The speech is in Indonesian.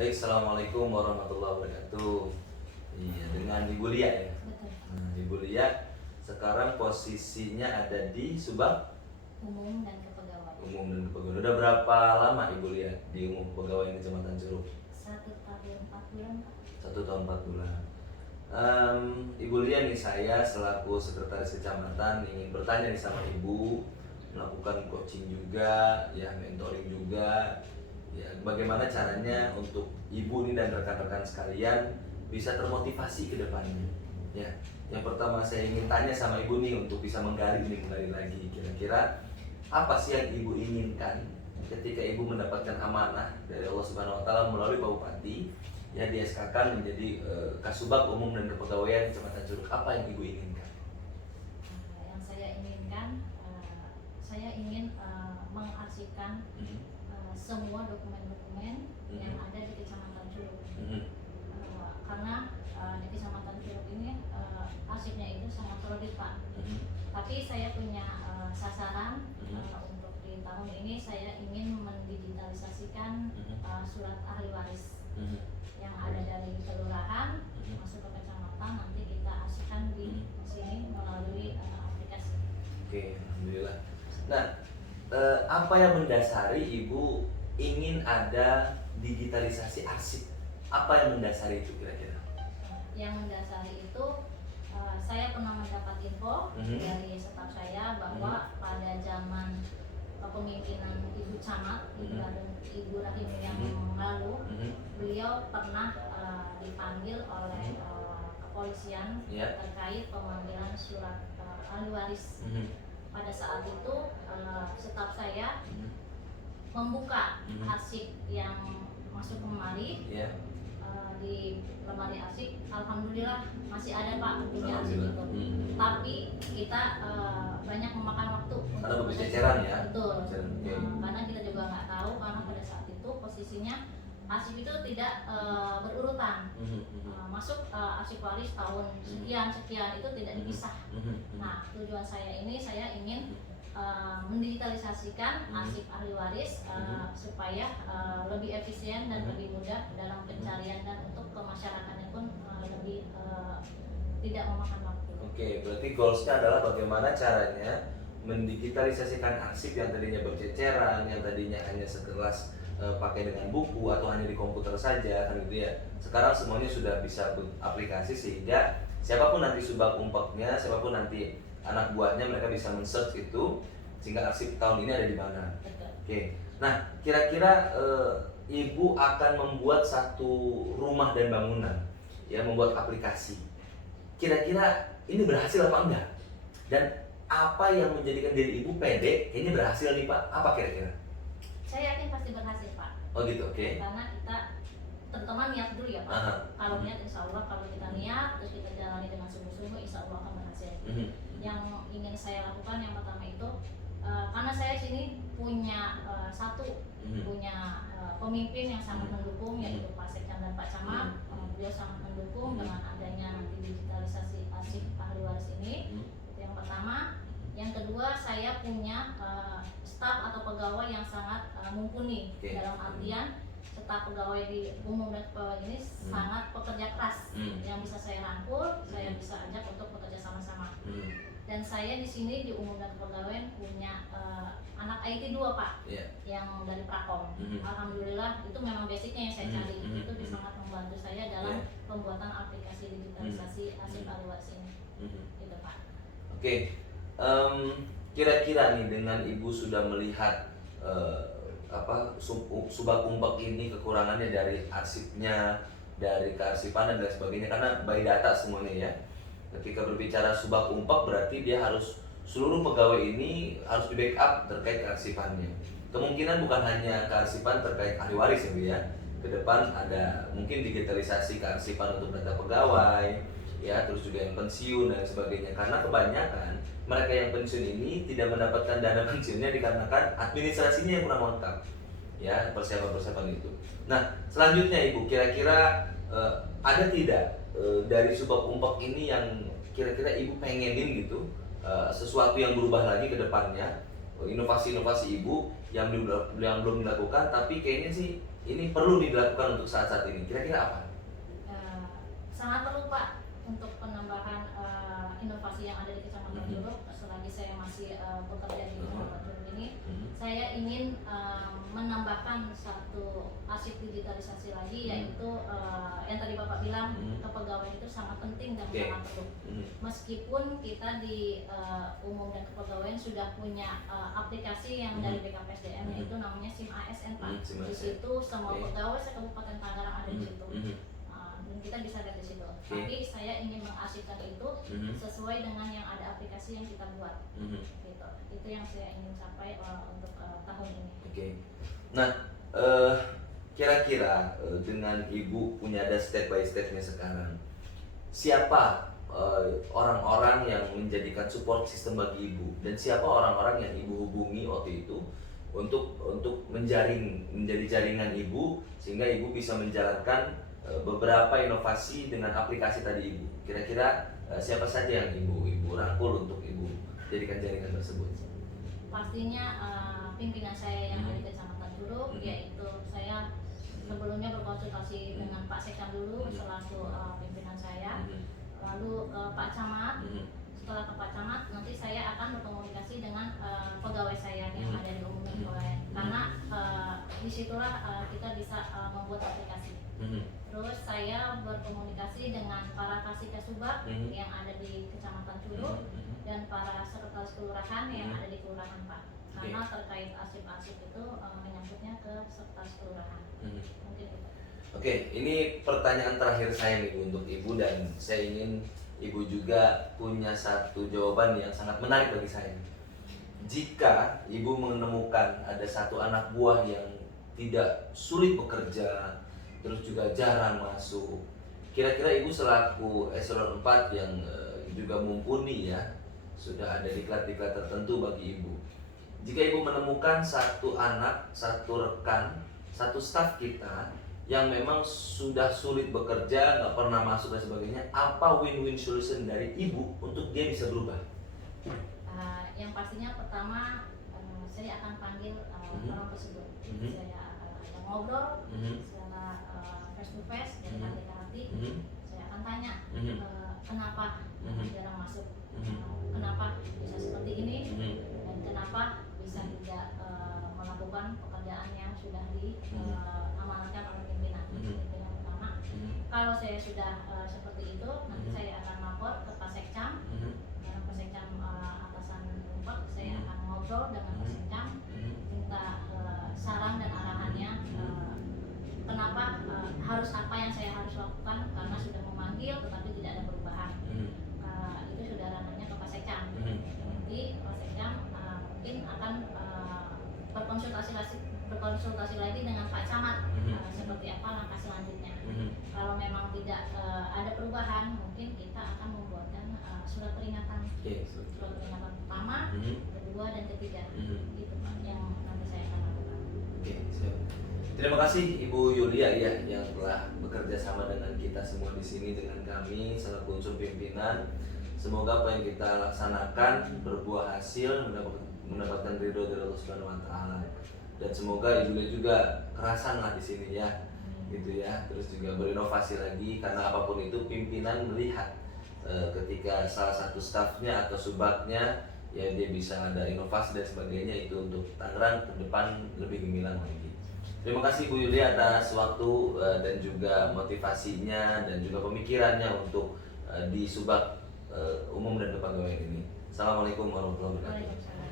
Baik, assalamualaikum warahmatullahi wabarakatuh. Iya, dengan Ibu Lia ya. Betul. Nah, Ibu Lia sekarang posisinya ada di Subang Umum dan Kepegawaian. Umum dan Kepegawaian. Udah berapa lama Ibu Lia di Umum Kepegawaian Kecamatan Curug? 1 tahun 4 bulan, Pak. 1 tahun 4 bulan. Ibu Lia nih, saya selaku sekretaris kecamatan ingin bertanya nih sama Ibu, melakukan coaching juga, ya mentoring juga. Ya, bagaimana caranya untuk ibu ini dan rekan-rekan sekalian bisa termotivasi ke depannya? Ya, yang pertama saya ingin tanya sama ibu nih untuk bisa menggali lagi. Kira-kira apa sih yang ibu inginkan ketika ibu mendapatkan amanah dari Allah Subhanahu Wa Taala melalui Pak Bupati, ya di SK-kan menjadi Kasubag Umum dan Kepegawaian Kecamatan Curug? Apa yang ibu inginkan? Yang saya inginkan, saya ingin mengarsipkan semua dokumen-dokumen yang ada di Kecamatan Curug. Karena di Kecamatan Curug ini arsipnya itu sangat kredit, Pak. Tapi saya punya sasaran untuk di tahun ini saya ingin mendigitalisasikan surat ahli waris yang ada dari kelurahan masuk ke kecamatan, nanti kita arsipkan di sini melalui aplikasi. Oke, alhamdulillah. Nah, apa yang mendasari ibu ingin ada digitalisasi arsip? Apa yang mendasari itu kira-kira? Yang mendasari itu saya pernah mendapat info dari staf saya bahwa pada zaman kepemimpinan Ibu Camat, Ibu Rahim yang lalu, beliau pernah dipanggil oleh kepolisian terkait pemanggilan surat ahli waris. Pada saat itu staf saya membuka arsip yang masuk kemari. Di lemari arsip, alhamdulillah masih ada, Pak, punya arsip itu. Tapi kita banyak memakan waktu karena berceceran ya. Betul. Karena kita juga nggak tahu, karena pada saat itu posisinya arsip itu tidak berurutan. Masuk arsip waris tahun sekian itu tidak dipisah. Nah, tujuan saya ini, saya ingin mendigitalisasikan arsip ahli waris supaya lebih efisien dan lebih mudah dalam pencarian, dan untuk ke masyarakatnya pun lebih tidak memakan waktu. Oke, berarti goalsnya adalah bagaimana caranya mendigitalisasikan arsip yang tadinya berceceran, yang tadinya hanya sekelas pakai dengan buku atau hanya di komputer saja, kan gitu ya. Sekarang semuanya sudah bisa aplikasi, sehingga siapapun nanti subag umpaknya, siapapun nanti anak buahnya, mereka bisa men-search itu sehingga arsip tahun ini ada di mana. Oke. Nah, kira-kira ibu akan membuat satu rumah dan bangunan, ya, membuat aplikasi. Kira-kira ini berhasil apa enggak? Dan apa yang menjadikan diri ibu pede? Ini berhasil nih, Pak. Apa kira-kira? Saya yakin pasti berhasil, Pak. Oh gitu, oke. Karena kita terutama niat dulu ya, Pak. Kalau niat, insya Allah, kalau kita niat terus kita jalani dengan sungguh-sungguh, insya Allah akan berhasil. Yang ingin saya lakukan yang pertama itu, karena saya sini punya punya pemimpin yang sangat mendukung, yaitu Pak Sekjan dan Pak Camat. Beliau sangat mendukung dengan adanya nanti digitalisasi arsip ahli waris ini. Itu yang pertama. Yang kedua, saya punya staf atau pegawai yang sangat mumpuni. Dalam artian staf pegawai di umum dan kepegawaian ini sangat pekerja keras, yang bisa saya rangkul, saya bisa ajak untuk bekerja sama-sama. Dan saya di sini di umum dan kepegawaian punya anak IT 2, Pak, yang dari Prakom. Alhamdulillah, itu memang basicnya yang saya cari. Itu sangat membantu saya dalam pembuatan aplikasi digitalisasi arsip ahli waris ini. Gitu, Pak. Oke. Kira-kira nih, dengan ibu sudah melihat subag umpak ini, kekurangannya dari arsipnya, dari kearsipan dan lain sebagainya, karena by data semuanya ya. Ketika berbicara subag umpak, berarti dia harus seluruh pegawai ini harus di backup terkait kearsipannya. Kemungkinan bukan hanya kearsipan terkait ahli waris ya, Bu ya. Ke depan ada mungkin digitalisasi kearsipan untuk data pegawai, ya, terus juga yang pensiun dan sebagainya. Karena kebanyakan mereka yang pensiun ini tidak mendapatkan dana pensiunnya dikarenakan administrasinya yang kurang lengkap, ya, persiapan itu. Nah, selanjutnya Ibu, kira-kira ada tidak dari subag umpak ini yang kira-kira Ibu pengenin gitu, sesuatu yang berubah lagi ke depannya, inovasi-inovasi Ibu yang belum dilakukan, tapi kayaknya sih ini perlu dilakukan untuk saat-saat ini, kira-kira apa? Sangat perlu Pak untuk penambahan inovasi yang ada di Kecamatan Curug. Selagi saya masih bekerja di Kecamatan Curug ini, saya ingin menambahkan satu arsip digitalisasi lagi, yaitu yang tadi Bapak bilang kepegawaian itu sangat penting dan sangat perlu. Meskipun kita di umum dan kepegawaian sudah punya aplikasi yang dari BKPSDM, yaitu namanya SIM ASN Pak. Di situ semua pegawai se-Kabupaten Tangerang ada di situ. Dan kita bisa lihat di situ. Tapi saya ingin mengarsipkan itu sesuai dengan yang ada aplikasi yang kita buat. Gitu. Itu yang saya ingin capai untuk tahun ini. Nah, kira-kira dengan Ibu punya ada step by stepnya sekarang, siapa orang-orang yang menjadikan support system bagi Ibu, dan siapa orang-orang yang Ibu hubungi waktu itu untuk menjadi jaringan Ibu sehingga Ibu bisa menjalankan beberapa inovasi dengan aplikasi tadi Ibu. Kira-kira siapa saja yang Ibu rangkul untuk Ibu jadikan jaringan tersebut? Pastinya pimpinan saya yang ada di Kecamatan Curug, yaitu saya sebelumnya berkonsultasi dengan Pak Sekam dulu selaku pimpinan saya, lalu Pak Camat. Setelah ke Pak Camat, nanti saya akan berkomunikasi dengan pegawai saya yang ada di umum dan kepegawaian, karena disitulah kita bisa membuat aplikasi. Terus saya berkomunikasi dengan para kasih Kasubag yang ada di Kecamatan Curug dan para sekretaris kelurahan yang ada di kelurahan Pak. Karena terkait arsip-arsip itu menyangkutnya ke sekretaris kelurahan. Mungkin itu. Oke, ini pertanyaan terakhir saya nih untuk Ibu, dan saya ingin Ibu juga punya satu jawaban yang sangat menarik bagi saya. Jika Ibu menemukan ada satu anak buah yang tidak sulit bekerja, terus juga jarang masuk, kira-kira Ibu selaku eselon 4 yang juga mumpuni ya, sudah ada diklat-diklat tertentu bagi Ibu. Jika Ibu menemukan satu anak, satu rekan, satu staf kita yang memang sudah sulit bekerja, nggak pernah masuk dan sebagainya, apa win-win solution dari Ibu untuk dia bisa berubah? Yang pastinya pertama saya akan panggil orang tersebut. Saya akan ngobrol secara face to face dari hati ke hati. Saya akan tanya kenapa jarang masuk, kenapa bisa seperti ini, dan kenapa bisa tidak melakukan pekerjaan yang sudah diamanatkan oleh pimpinan. Itu yang pertama. Kalau saya sudah seperti itu, nanti saya akan lapor ke Pak Sekcam. Karena Pak Sekcam atasan Umpak, saya akan ngobrol dengan Pak Sekcam, minta saran dan arahannya. Kenapa harus apa yang saya harus lakukan, karena sudah memanggil tetapi tidak ada perubahan. Itu sudah ranahnya ke Pak Sekcam. Nanti Pak Sekcam mungkin akan berkonsultasi lagi dengan Pak Camat seperti apa langkah selanjutnya. Kalau memang tidak ada perubahan, mungkin kita akan membuatkan surat peringatan. Surat peringatan pertama, kedua, dan ketiga. Gitu Pak yang nanti saya akan lakukan. Siap. Terima kasih Ibu Yulia ya yang telah bekerja sama dengan kita semua di sini, dengan kami selaku unsur pimpinan. Semoga apa yang kita laksanakan berbuah hasil, mendapatkan ridho dari Allah Subhanahu wa taala. Dan semoga Ibu juga kerasan lah di sini ya. Gitu ya. Terus juga berinovasi lagi, karena apapun itu pimpinan melihat ketika salah satu stafnya atau subagnya ya dia bisa ada inovasi dan sebagainya, itu untuk Tangerang ke depan lebih gemilang lagi. Terima kasih Bu Yulia atas waktu dan juga motivasinya dan juga pemikirannya untuk di subag umum dan kepegawaian ini. Assalamualaikum warahmatullahi wabarakatuh.